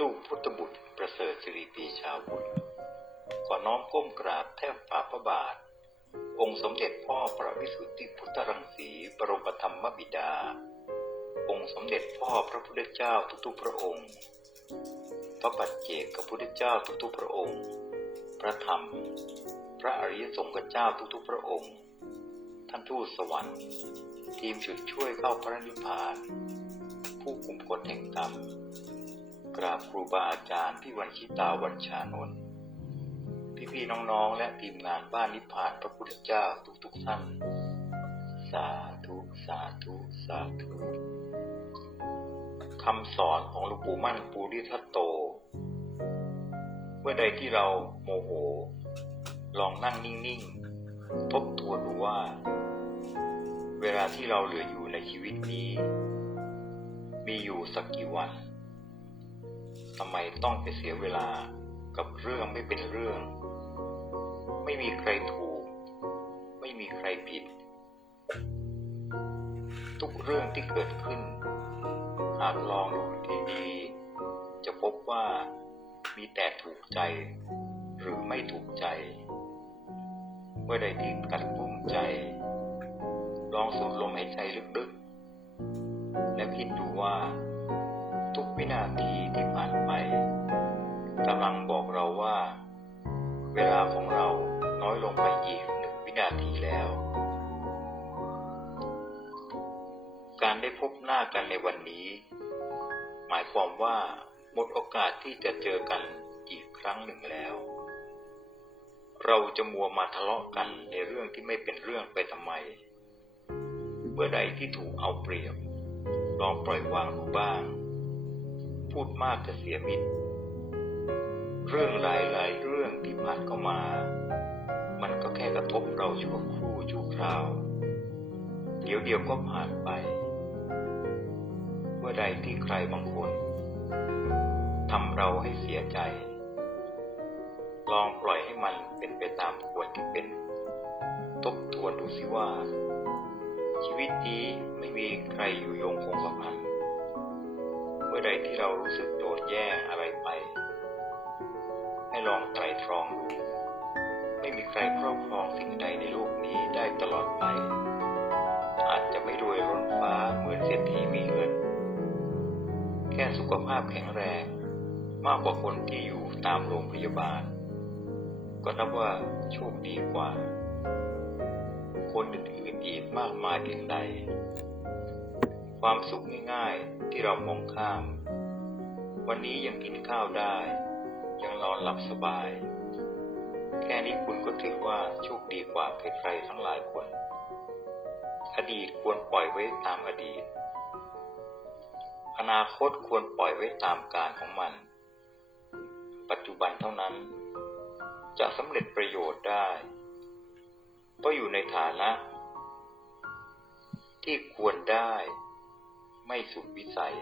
ลูกพุทธบุตรประเสริฐสิริปีชาบุตรขอน้อมก้มกราบแทบฝ่าพระบาท องค์สมเด็จพ่อประวิสุทธิพุทธรังสีบรมธรรมบิดา องค์สมเด็จพ่อพระพุทธเจ้าทุกๆพระองค์ พระปัจเจกพระพุทธเจ้าทุกๆพระองค์ พระธรรม พระอริยสงฆ์เจ้าทุกๆพระองค์ ท่านทูตสวรรค์ ทีมฉุดช่วยเข้าพระนิพพาน ผู้คุมกฎแห่งกรรม กราบครูบาอาจารย์พี่วันชิตาวันชานนท์พี่ๆน้องๆ และทีมงานบ้านนิพพานพระพุทธเจ้าทุกๆท่าน สาธุสาธุสาธุคำสอนของหลวงปู่มั่นปูริทัตโต เมื่อใดที่เราโมโห ลองนั่งนิ่งๆ ทบทวนดูว่า เวลาที่เราเหลืออยู่ในชีวิตนี้ มีอยู่สักกี่วัน ทำไมต้องไปเสียเวลากับเรื่องไม่เป็นเรื่อง ไม่มีใครถูก ไม่มีใครผิด ทุกเรื่องที่เกิดขึ้น หากลองดูดีๆจะพบว่ามีแต่ถูกใจ หรือไม่ถูกใจ เมื่อใดที่กัดกุ้มใจ ลองสูดลมหายใจลึกๆ และคิดดูว่า วินาทีที่ผ่านไปกำลังบอกเราว่า เวลาของเราน้อยลงไปอีกหนึ่งวินาทีแล้ว การได้พบหน้ากันในวันนี้ หมายความว่าหมดโอกาสที่จะเจอกันอีกครั้งหนึ่งแล้ว เราจะมัวมาทะเลาะกันในเรื่องที่ไม่เป็นเรื่องไปทำไม เมื่อใดที่ถูกเอาเปรียบ ลองปล่อยวางดูบ้าง พูดมากจะเสียมิตร เรื่องหลายๆเรื่องที่ผ่านเข้ามา มันก็แค่กระทบเราชั่วครู่ชั่วคราว เดี๋ยวเดียวก็ผ่านไป เมื่อใดที่ใครบางคนทำเราให้เสียใจ ลองปล่อยให้มันเป็นไปตามควรที่เป็น ทบทวนดูสิว่า ชีวิตนี้ไม่มีใครอยู่ยงคงกระพัน มื่อใดที่เรารู้สึกโดดแย่อะไรไป ให้ลองไตรตรองดูไม่มีใครครอบครองสิ่งใดในโลกนี้ได้ตลอดไป อาจจะไม่รวยล้นฟ้าเหมือนเศรษฐีมีเงิน แค่สุขภาพแข็งแรง มากกว่าคนที่อยู่ตามโรงพยาบาล ก็นับว่าโชคดีกว่า คนอื่นๆอีกมากมายเพียงใด ความสุขง่ายๆ ที่เรามองข้าม วันนี้ยังกินข้าวได้ ยังนอนหลับสบาย แค่นี้คุณก็ถือว่าโชคดีกว่าใครๆทั้งหลายคน อดีตควรปล่อยไว้ตามอดีต อนาคตควรปล่อยไว้ตามการของมัน ปัจจุบันเท่านั้น จะสำเร็จประโยชน์ได้ ก็อยู่ในฐานะที่ควรได้ ไม่สุดวิสัย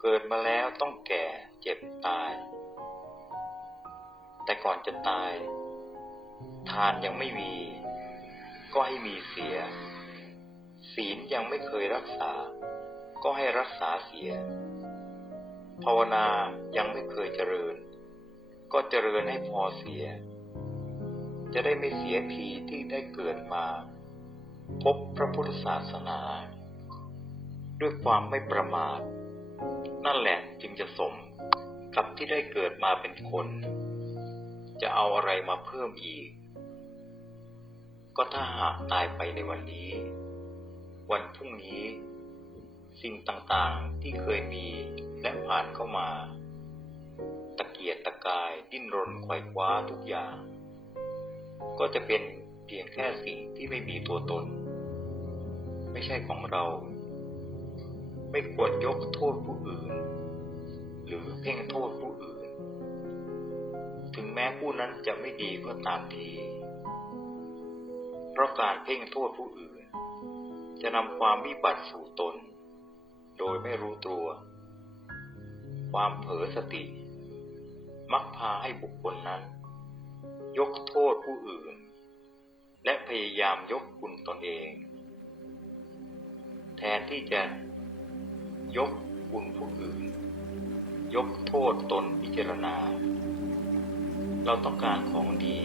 เกิดมาแล้วต้องแก่เจ็บตาย แต่ก่อนจะตาย ทานยังไม่มี ก็ให้มีเสีย ศีลยังไม่เคยรักษา ก็ให้รักษาเสีย ภาวนายังไม่เคยเจริญ ก็เจริญให้พอเสีย จะได้ไม่เสียทีที่ได้เกิดมา พบพระพุทธศาสนา ด้วยความไม่ประมาท นั่นแหละจึงจะสมกับที่ได้เกิดมาเป็นคน จะเอาอะไรมาเพิ่มอีก ก็ถ้าหากตายไปในวันนี้ วันพรุ่งนี้ สิ่งต่างๆที่เคยมีและผ่านเข้ามา ตะเกียกตะกายดิ้นรนไขว่คว้าทุกอย่าง ก็จะเป็นเพียงแค่สิ่งที่ไม่มีตัวตน ไม่ใช่ของเรา ไม่ควรยกโทษผู้อื่น หรือเพ่งโทษผู้อื่น ถึงแม้ผู้นั้นจะไม่ดีก็ตามที เพราะการเพ่งโทษผู้อื่น จะนำความวิบัติสู่ตน โดยไม่รู้ตัว ความเผลอสติ มักพาให้บุคคลนั้น ยกโทษผู้อื่น และพยายามยกคุณตนเอง แทนที่จะ ยกคุณผู้อื่น ยกโทษตนพิจารณา เราต้องการของดี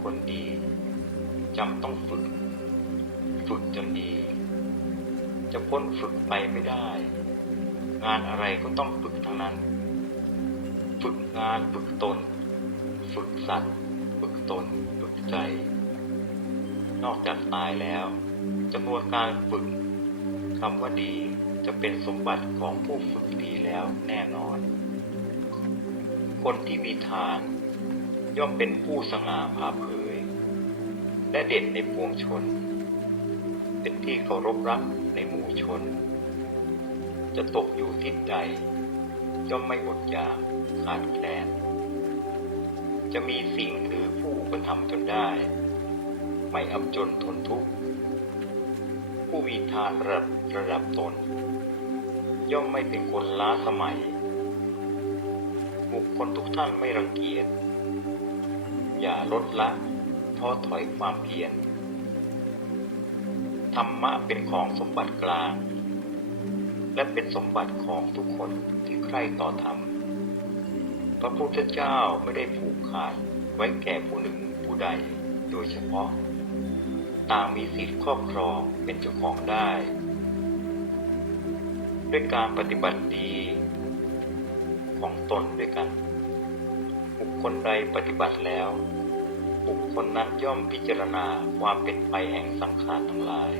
คนดีจำต้องฝึก ฝึกจนดี จะพ้นฝึกไปไม่ได้ งานอะไรก็ต้องฝึกทั้งนั้น ฝึกงานฝึกตน ฝึกสัตว์ฝึกตนฝึกใจ นอกจากตายแล้วจำนวนการฝึกคำว่าดี จะเป็นสมบัติของผู้ฝึกดีแล้วแน่นอน คนที่มีทานย่อมเป็นผู้สง่าผ่าเผย และเด่นในปวงชน เป็นที่เคารพรักในหมู่ชน จะตกอยู่ทิศใดย่อมไม่อดอยากขาดแคลน จะมีสิ่งหรือผู้อุปถัมภ์จนได้ ไม่อับจนทนทุกข์ ผู้มีทานระดับระดับตน ย่อมไม่เป็นคนล้าสมัย บุคคลทุกท่านไม่รังเกียจ อย่าลดละท้อถอยความเพียร ธรรมะเป็นของสมบัติกลาง และเป็นสมบัติของทุกคนที่ใคร่ต่อธรรม พระพุทธเจ้าไม่ได้ผูกขาดไว้แก่ผู้หนึ่งผู้ใดโดยเฉพาะต่างมีสิทธิครอบครองเป็นเจ้าของได้ ด้วยการปฏิบัติดีของตนด้วยกัน บุคคลใดปฏิบัติแล้ว บุคคลนั้นย่อมพิจารณาความเป็นไปแห่งสังขารทั้งหลาย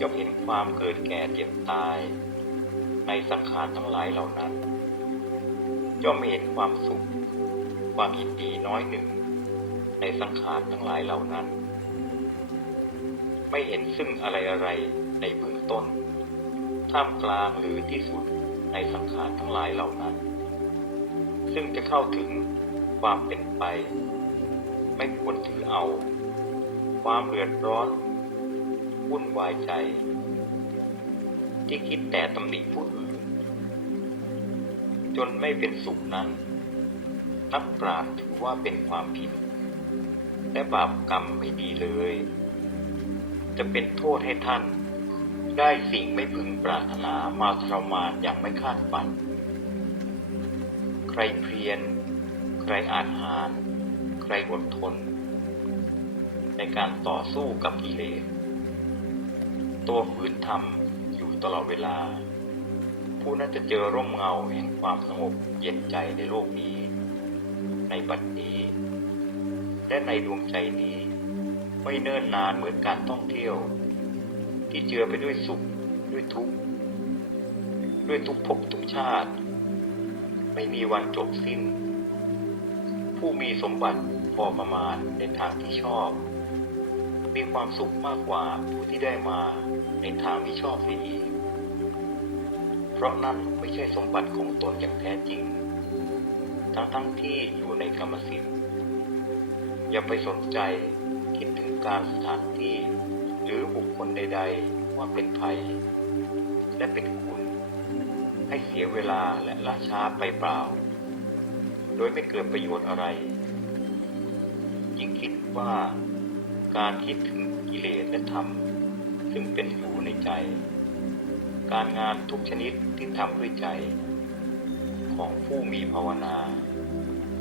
ย่อมเห็นความเกิดแก่เจ็บตาย ในสังขารทั้งหลายเหล่านั้น ย่อมเห็นความสุข ความยินดีน้อยหนึ่ง ในสังขารทั้งหลายเหล่านั้น ไม่เห็นซึ่งอะไรอะไรในเบื้อง ท่ามกลางหรือที่สุดในสังขารทั้งหลายเหล่านั้น ซึ่งจะเข้าถึงความเป็นไป ไม่ควรถือเอา ความเดือดร้อนวุ่นวายใจ ที่คิดแต่ตำหนิผู้อื่น จนไม่เป็นสุขนั้น นักปราชญ์ถือว่าเป็นความผิด และบาปกรรมไม่ดีเลย จะเป็นโทษให้ท่าน ได้สิ่งไม่พึงปรารถนามาทรมานอย่างไม่คาดฝัน ใครเพียร ใครอาจหาร ใครอดทน ในการต่อสู้กับกิเลส ตัวฝืนทำอยู่ตลอดเวลา ผู้นั้นจะเจอร่มเงาแห่งความสงบเย็นใจในโลกนี้ ในบัดนี้และในดวงใจนี้ไม่เนิ่นนานเหมือนการท่องเที่ยว ที่เจือไปด้วยสุข ด้วยทุกข์ ด้วยทุกภพทุกชาติ ไม่มีวันจบสิ้น ผู้มีสมบัติพอประมาณในทางที่ชอบ มีความสุขมากกว่าผู้ที่ได้มาในทางที่ชอบเสียอีกเพราะนั่นไม่ใช่สมบัติของตนอย่างแท้จริง ทั้งทั้งที่อยู่ในกรรมสิทธิ์อย่าไปสนใจคิดถึงการสถานที่ หรือบุคคลใด ๆ ว่าเป็นภัย และเป็นคุณ ให้เสียเวลาและล่าช้าไปเปล่า โดยไม่เกิดประโยชน์อะไร ยิ่งคิดว่าการคิดถึงกิเลสและธรรม ซึ่งเป็นอยู่ในใจ การงานทุกชนิดที่ทำด้วยใจ ของผู้มีภาวนา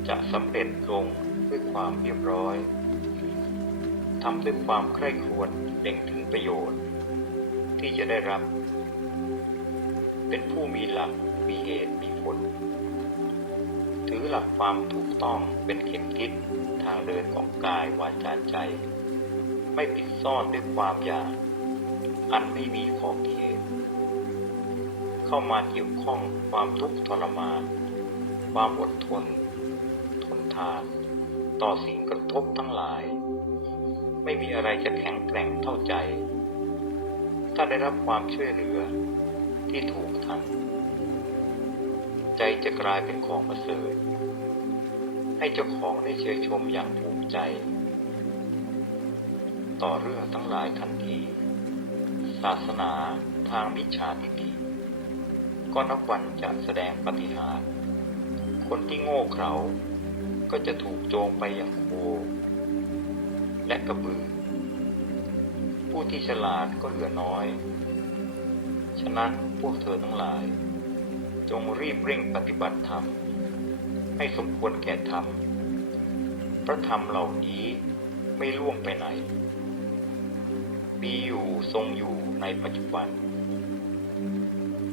จะสำเร็จลงด้วยความเรียบร้อย ทำด้วยความใคร่ครวญเล็งถึงประโยชน์ ที่จะได้รับ เป็นผู้มีหลักมีเหตุมีผล ถือหลักความถูกต้องเป็นเข็มทิศทางเดินของกายวาจาใจ ไม่ปิดซ่อนด้วยความอยากอันไม่มีขอบเขต เข้ามาเกี่ยวข้องความทุกข์ทรมาน ความอดทน ทนทาน ต่อสิ่งกระทบทั้งหลาย ไม่มีอะไรจะแข็งแกร่งเท่าใจ ถ้าได้รับความช่วยเหลือที่ถูกทัน ใจจะกลายเป็นของประเสริฐให้เจ้าของได้เชยชมอย่างภูมิใจ ต่อเรื่องทั้งหลายทันทีศาสนาทางมิจฉาทิฏฐิก็นับวันจะแสดงปฏิหาร คนที่โง่เขลาก็จะถูกโจงไปอย่างโค และกระบือ ผู้ที่ฉลาดก็เหลือน้อย ฉะนั้นพวกเธอทั้งหลาย จงรีบเร่งปฏิบัติธรรม ให้สมควรแก่ธรรม พระธรรมเหล่านี้ไม่ล่วงไปไหน มีอยู่ทรงอยู่ในปัจจุบัน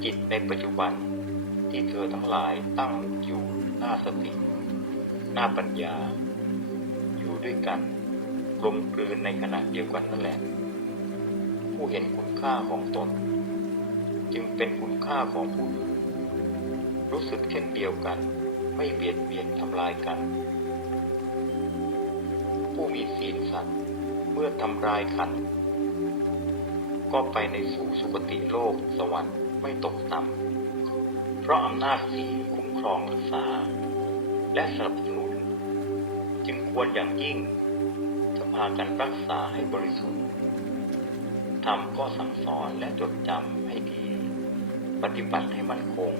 จิตในปัจจุบันที่เธอทั้งหลายตั้งอยู่หน้าสติ หน้าปัญญา อยู่ด้วยกัน กลมกลืนในขณะเดียวกันนั่นแหละ ผู้เห็นคุณค่าของตน จึงเป็นคุณค่าของผู้อื่นรู้สึกเช่นเดียวกัน ไม่เบียดเบียนทำลายกัน ผู้มีศีลสัตว์เมื่อทำลายขัน ก็ไปในสู่สุคติโลกสวรรค์ไม่ตกต่ำเพราะอำนาจศีลคุ้มครองรักษา และสนับสนุน จึงควรอย่างยิ่ง พากันรักษาให้บริสุทธิ์ทำก็สั่งสอนและจดจำให้ดี ปฏิบัติให้มั่นคง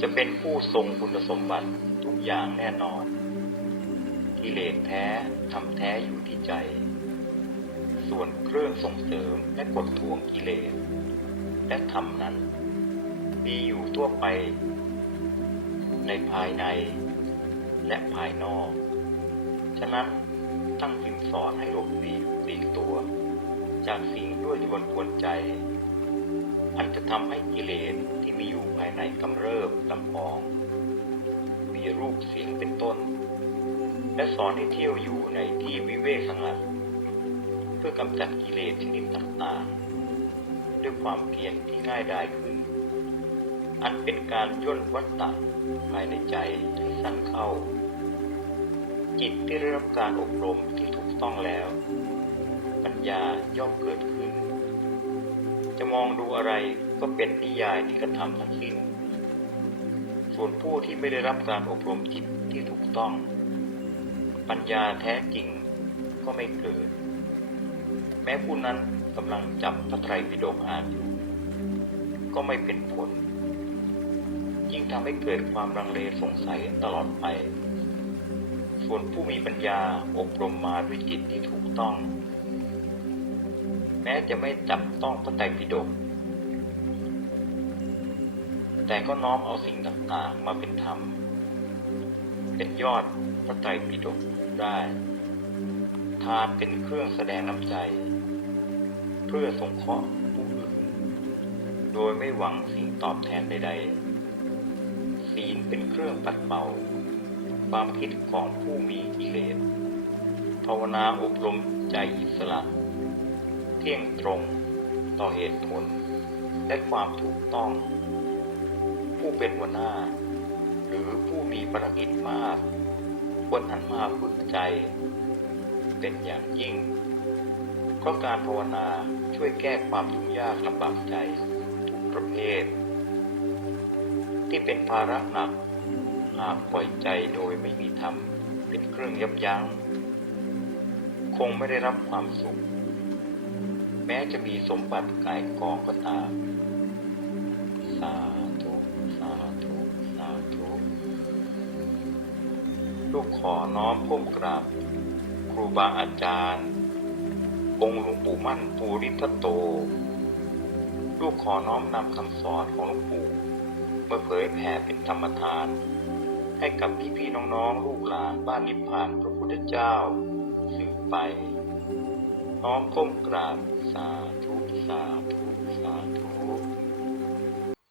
จะเป็นผู้ทรงคุณสมบัติทุกอย่างแน่นอนกิเลสแท้ทำแท้อยู่ที่ใจ ส่วนเครื่องส่งเสริมและกดทวงกิเลส และธรรมนั้น มีอยู่ทั่วไป ในภายในและภายนอก ฉะนั้น อนให้หลบหลีกหลีกตัว จากสิ่งด้วยที่วนกวนใจ อันจะทำให้กิเลสที่มีอยู่ภายในกำเริบลำพอง มีรูปเสียงเป็นต้น และสอนให้เที่ยวอยู่ในที่วิเวกสงัด เพื่อกำจัดกิเลสชนิดต่างๆ ด้วยความเพียรที่ง่ายดายขึ้น อันเป็นการย่นวัฏฏะภายในใจให้สั้นเข้าจิตที่ได้รับการอบรมที่ถูก ต้องแล้ว ปัญญาย่อมเกิดขึ้น จะมองดูอะไรก็เป็นนิยายที่กระทำทั้งสิ้น ส่วนผู้ที่ไม่ได้รับการอบรมจิตที่ถูกต้อง ปัญญาแท้จริงก็ไม่เกิด แม้ผู้นั้นกำลังจับพระไตรปิฎกอ่านอยู่ก็ไม่เป็นผลยิ่งทำให้เกิดความรังเลสงสัยตลอดไป ส่วนผู้มีปัญญาอบรมมาด้วยจิตที่ถูกต้อง แม้จะไม่จับต้องพระไตรปิฎกแต่ก็น้อมเอาสิ่งต่างๆมาเป็นธรรม เป็นยอดพระไตรปิฎกได้ ทานเป็นเครื่องแสดงน้ำใจ เพื่อสงเคราะห์ผู้อื่น โดยไม่หวังสิ่งตอบแทนใดๆ ศีลเป็นเครื่องปัดเป่า ความคิดของผู้มีกิเลส ภาวนาอบรมใจอิสระ เที่ยงตรงต่อเหตุผล และความถูกต้อง ผู้เป็นหัวหน้า หรือผู้มีภารกิจมากควรหันมาฝึกใจ เป็นอย่างยิ่ง เพราะการภาวนาช่วยแก้ความยุ่งยากลำบากใจทุกประเภท ที่เป็นภาระหนัก หากปล่อยใจโดยไม่มีธรรมเป็นเครื่องยับยัง้ง คงไม่ได้รับความสุข แม้จะมีสมบัติกายกองก็ตามสาธุสาธุสาธุลูกขอน้อมก้มกราบ ครูบาอาจารย์ องค์หลวงปู่มั่นปูริทัตโต ลูกขอน้อมนำคำสอนของหลวงปู่มาเผยแผ่เป็นธรรมทาน ให้กับพี่ๆน้องๆลูกหลานบ้านนิพพานพระพุทธเจ้า สืบไป น้อมก้มกราบสาธุสาธุ